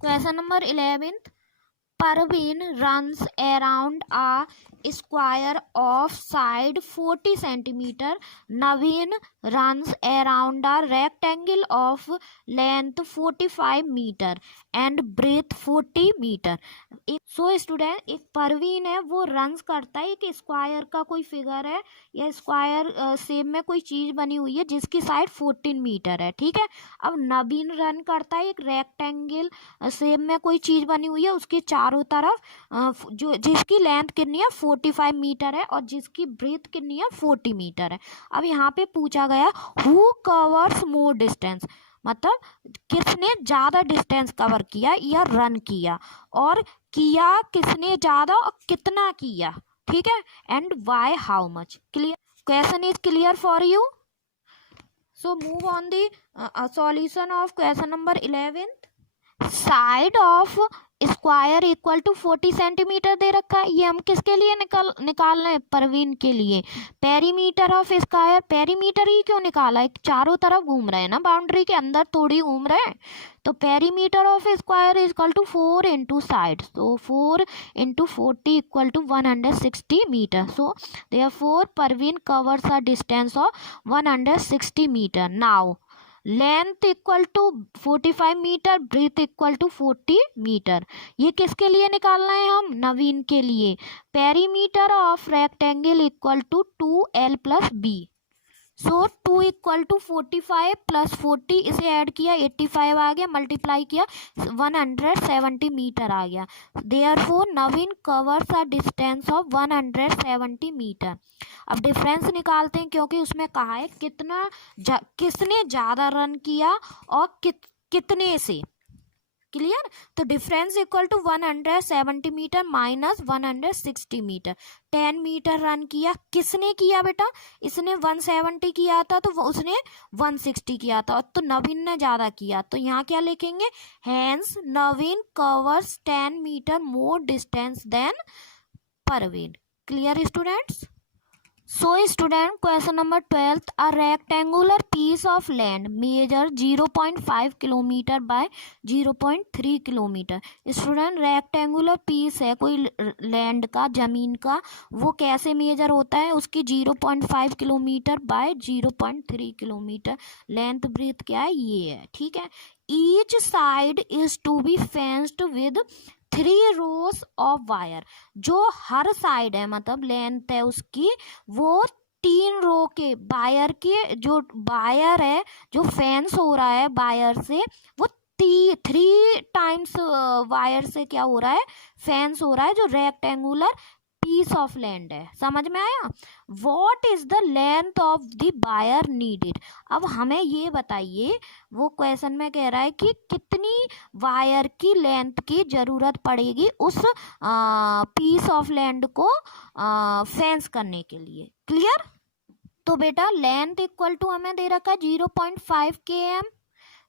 Question number 11. Parveen runs around a square of side 40 centimeter. Naveen runs around a rectangle of length 45 meter and breadth 40 meter. So student, एक परवीन है वो runs करता है, एक square का कोई figure है या स्क्वायर शेप में कोई चीज बनी हुई है जिसकी साइड 14 मीटर है, ठीक है। अब नवीन रन करता है एक रेक्टेंगल शेप में कोई चीज बनी हुई है, उसके चारों तरफ जो जिसकी लेंथ कितनी है 45 मीटर है और जिसकी ब्रेथ कितनी है 40 मीटर है। अब यहाँ पे पूछा गया हु कवर्स मोर डिस्टेंस, मतलब किसने ज्यादा डिस्टेंस कवर किया या रन किया, और किया किसने ज्यादा और कितना किया, ठीक है, and y how much. Clear, question is clear for you. So move on the solution of question number 11। Side of square equal to 40 centimetre दे रखा है, ये हम किसके लिए निकाल रहे हैं, परवीन के लिए। पेरीमीटर ऑफ स्क्वायर, पेरीमीटर ही क्यों निकाला है, चारों तरफ घूम रहे हैं ना, बाउंड्री के अंदर थोड़ी घूम रहे हैं। तो perimeter of square is equal to 4 into side, तो 4 into 40 equal to 160 meter. So therefore Parveen covers a distance of 160 meter. Now length equal to 45 meter, breadth equal to 40 meter. ये किसके लिए निकालना है, हम नवीन के लिए। Perimeter of rectangle equal to 2l plus b. So 2 equal to 45 plus 40, इसे add किया 85 आ गया, मल्टीप्लाई किया 170 मीटर आ गया। Therefore Naveen covers a distance of 170 meter. अब डिफरेंस निकालते हैं, क्योंकि उसमें कहा है किसने ज्यादा रन किया और कितने से। क्लियर, तो difference equal to 170 meter minus 160 meter. 10 meter run किया, किसने किया बेटा, इसने 170 किया था तो उसने 160 किया था, तो नवीन ने ज्यादा किया, तो यहाँ क्या लिखेंगे, hence Naveen covers 10 metre more distance than Parveen. Clear students. So student, question number 12, a rectangular piece of land measure 0.5 kilometer by 0.3 kilometer. Student, rectangular piece है कोई लैंड का, जमीन का, वो कैसे मेजर होता है, उसकी 0.5 kilometer by 0.3 kilometer length breadth क्या है, ये है, ठीक है। Each side is to be fenced with 3 rows of wire. जो हर साइड है, मतलब लेंथ है उसकी, वो 3 रो के वायर के, जो वायर है जो फेंस हो रहा है वायर से, वो 3 टाइम्स वायर से क्या हो रहा है, फेंस हो रहा है, जो रेक्टेंगुलर पीस ऑफ लैंड है। समझ में आया। What is the length of the wire needed. अब हमें ये बताइए, वो क्वेश्चन में कह रहा है कि कितनी वायर की लेंथ की जरूरत पड़ेगी उस पीस ऑफ लैंड को फेंस करने के लिए। क्लियर, तो बेटा लेंथ इक्वल टू हमें दे रखा है 0.5 km,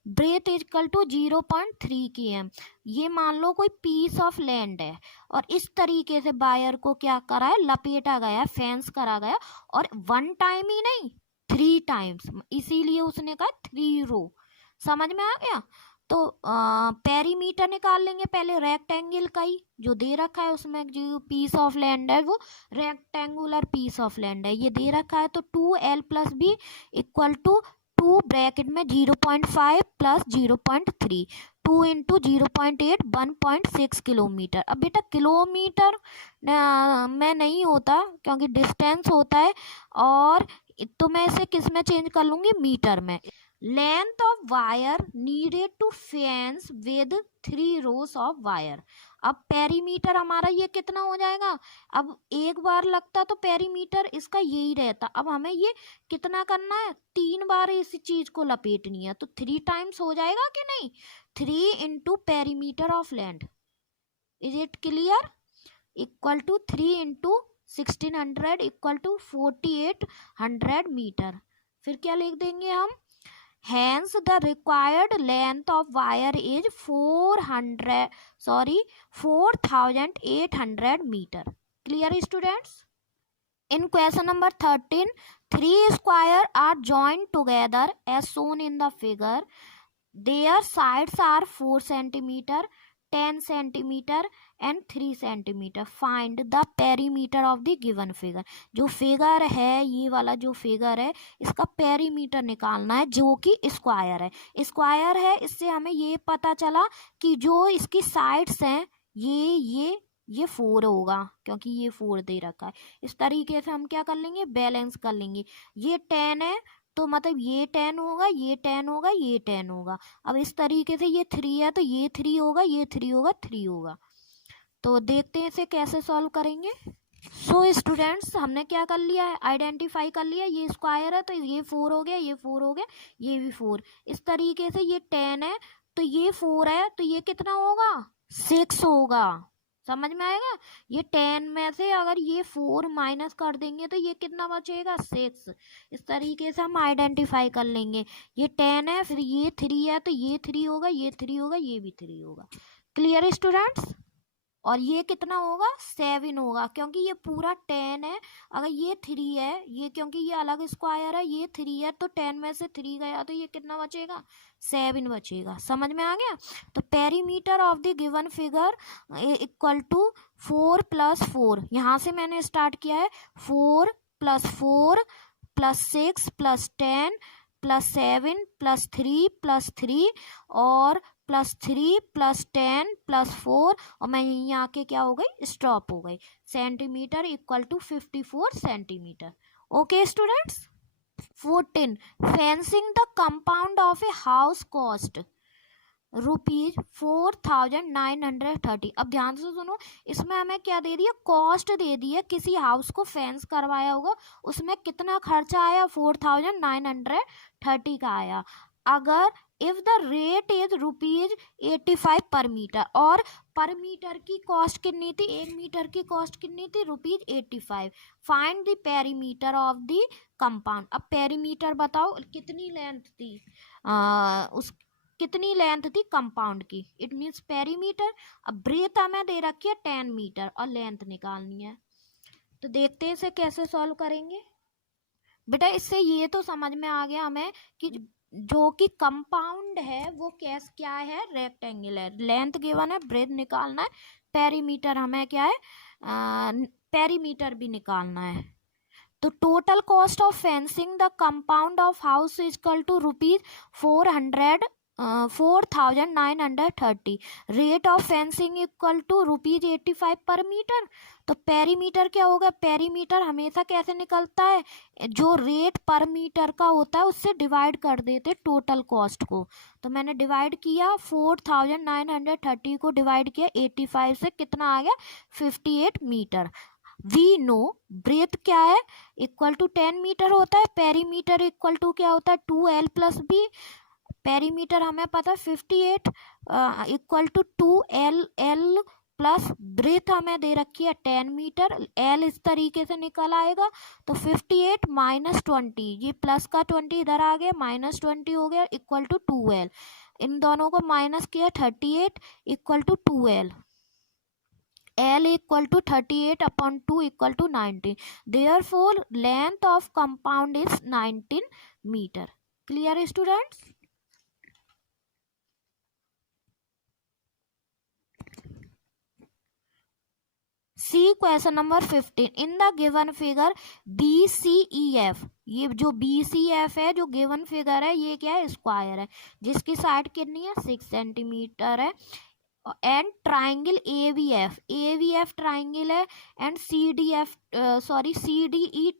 breadth equal to 0.3 km। ये मान लो कोई पीस ऑफ लैंड है और इस तरीके से वायर को क्या करा है, लपेटा गया, फेंस करा गया, और 1 टाइम ही नहीं 3 टाइम्स, इसीलिए उसने कहा 3 रो। समझ में आ गया। तो पेरीमीटर निकाल लेंगे पहले रेक्टेंगल का ही, जो दे रखा है उसमें जो पीस ऑफ लैंड है वो रेक्टेंगुलर पीस ऑफ लैंड है, ये दे रखा है। तो 2l plus b equal to 2 bracket में 0.5 प्लस 0.3, 2 इंटू 0.8 1.6 किलोमीटर। अब बेटा किलोमीटर में नहीं होता क्योंकि डिस्टेंस होता है, और तो मैं इसे किस में चेंज कर लूंगी, मीटर में। Length of wire needed to fence with 3 rows of wire. अब पेरीमीटर हमारा ये कितना हो जाएगा, अब एक बार लगता तो पेरीमीटर इसका यही रहता, अब हमें ये कितना करना है, 3 बार इसी चीज को लपेटनी है, तो 3 टाइम्स हो जाएगा कि नहीं, 3 into perimeter of land. Is it clear, equal to 3 into 1600 equal to 4800 meter. फिर क्या लिख देंगे हम, hence the required length of wire is 4800 meter. Clear students? In question number 13, 3 square are joined together as shown in the figure. Their sides are 4 centimeter, 10 centimeter and 3 centimeter. Find the perimeter of the given figure. जो figure है, ये वाला जो figure है, इसका perimeter निकालना है, जो कि स्क्वायर है। स्क्वायर है, इससे हमें ये पता चला कि जो इसकी साइड्स हैं ये 4 होगा, क्योंकि ये 4 दे रखा है। इस तरीके से हम क्या कर लेंगे, बैलेंस कर लेंगे। ये 10 है तो मतलब ये 10 होगा, ये 10 होगा, ये 10 होगा। अब इस तरीके से ये 3 है तो ये 3 होगा, ये 3 होगा, 3 होगा। तो देखते हैं इसे कैसे सॉल्व करेंगे। सो स्टूडेंट्स, हमने क्या कर लिया है, आइडेंटिफाई कर लिया, ये स्क्वायर है तो ये 4 हो गया, ये 4 हो गया, ये भी 4। इस तरीके से ये 10 है तो ये 4 है तो ये कितना होगा, 6 होगा। समझ में आएगा। ये 10 में से अगर ये 4 माइनस कर देंगे तो ये कितना बचेगा, 6। इस तरीके से हम आइडेंटिफाई कर लेंगे। ये 10 है, फिर ये 3 है तो ये 3 होगा, ये 3 होगा, ये भी 3 होगा। Clear students. और ये कितना होगा, 7 होगा, क्योंकि ये पूरा 10 है। अगर ये 3 है, ये क्योंकि ये अलग स्क्वायर है, ये 3 है तो 10 में से 3 गया तो ये कितना बचेगा, 7 बचेगा। समझ में आ गया। तो perimeter of the given figure equal to 4 + 4। यहाँ से मैंने स्टार्ट किया है, 4 + 4 + 6 + 10 + 7 + 3 + 3 और +3 + 10 + 4, और मैं यहीं आके क्या हो गई, स्टॉप हो गई। Centimeter equal to 54 centimeter. Okay students. 14 fencing the compound of a house cost ₹4,930। अब ध्यान से सुनो, इसमें हमें क्या दे दिया, कॉस्ट दे दी है। किसी हाउस को फेंस करवाया होगा, उसमें कितना खर्चा आया, 4,930 का आया। अगर if the rate is ₹85 per metre, और पर मीटर की कॉस्ट कितनी थी, 1 मीटर की कॉस्ट कितनी थी, ₹85। Find the perimeter of the compound. अब पेरीमीटर बताओ कितनी लेंथ थी, उस कितनी लेंथ थी कंपाउंड की, इट मीन्स पेरीमीटर। अब ब्रेथ हमें दे रखी है 10 मीटर और लेंथ निकालनी है। तो देखते हैं इसे कैसे सॉल्व करेंगे। बेटा इससे ये तो समझ में आ गया हमें कि जो कि कंपाउंड है वो क्या है, रेक्टेंगल है। लेंथ गिवन है, ब्रेथ निकालना है, पेरीमीटर हमें क्या है, पेरीमीटर भी निकालना है। तो total cost of fencing the compound of house is equal to ₹4,930। Rate of fencing equal to ₹85 per metre. तो पेरीमीटर क्या होगा, पेरीमीटर हमेशा कैसे निकलता है, जो रेट पर मीटर का होता है उससे डिवाइड कर देते टोटल कॉस्ट को। तो मैंने डिवाइड किया, 4,930 को डिवाइड किया 85 से, कितना आ गया, 58 मीटर। वी नो ब्रेथ क्या है, इक्वल टू 10 मीटर होता है। पेरीमीटर इक्वल टू क्या होता है, 2L + B। पेरीमीटर हमें पता है 58 equal to 2L plus breadth हमें दे रखी है 10 मीटर। L इस तरीके से निकल आएगा, तो 58 - 20, ये प्लस का 20 इधर आ गया, -20 हो गया, इक्वल टू 2L। इन दोनों को माइनस किया, 38 equal to 2L। L equal to 38/2 equal to 19। Therefore length of compound is 19 meter. Clear students. See question number 15। In the given figure BCEF, ये जो BCF है, जो गिवन फिगर है, ये क्या है, स्क्वायर है, जिसकी साइड कितनी है, 6 सेंटीमीटर है। एंड ट्राइंगल AVF ट्राइंगल है, एंड CDE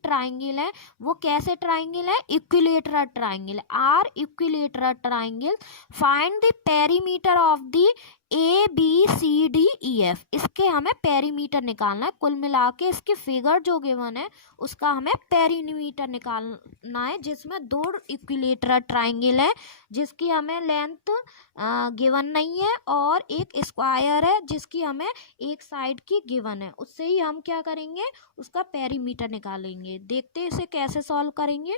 ट्राइंगल है। वो कैसे ट्राइंगल है, इक्विलेटरल ट्राइंगल है, are equilateral triangle. Find the perimeter of the ABCDEF। इसके हमें पेरीमीटर निकालना है। कुल मिला के इसकी फिगर जो गिवन है उसका हमें पेरीमीटर निकालना है, जिसमें 2 इक्विलेटरल ट्राइंगल है, जिसकी हमें लेंथ गिवन नहीं है, और एक स्क्वायर है जिसकी हमें एक साइड की गिवन है। उससे ही हम क्या करेंगे, उसका पेरीमीटर निकालेंगे। देखते हैं इसे कैसे सॉल्व करेंगे।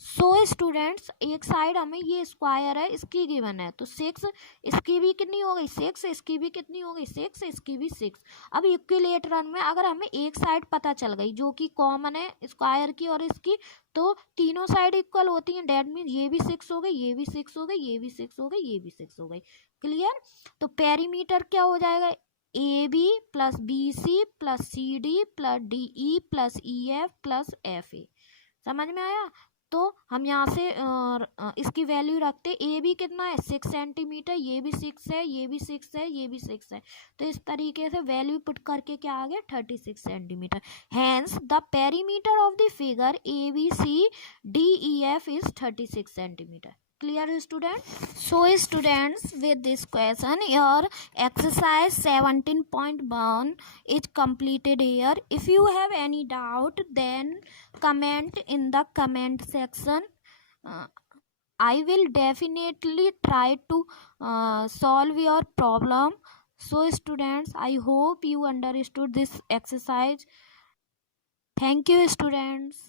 सो स्टूडेंट्स एक साइड हमें ये स्क्वायर है इसकी गिवन है, तो 6 इसकी भी कितनी हो गई 6, इसकी भी कितनी हो गई 6, इसकी भी 6। अब इक्विलेटरल में अगर हमें एक साइड पता चल गई जो कि कॉमन है स्क्वायर की और इसकी, तो तीनों साइड इक्वल होती हैं, डेट मीन ये भी 6 हो गई, ये भी 6 हो गई, ये भी 6 हो गई, ये भी 6 हो गई। क्लियर। तो पेरीमीटर क्या हो जाएगा, A B plus B C plus C D plus D E plus E F plus F A. समझ में आया। तो हम यहाँ से इसकी वैल्यू रखते, ए बी कितना है 6 सेंटीमीटर, ये भी 6 है, ये भी 6 है, ये भी 6 है, तो इस तरीके से वैल्यू पुट करके क्या आ गया 36 centimeter. Hence the perimeter of the figure A B C D E F is 36 centimeter. Clear student? So students, with this question your exercise 17.1 is completed here. If you have any doubt then comment in the comment section. I will definitely try to solve your problem. So students, I hope you understood this exercise. Thank you students.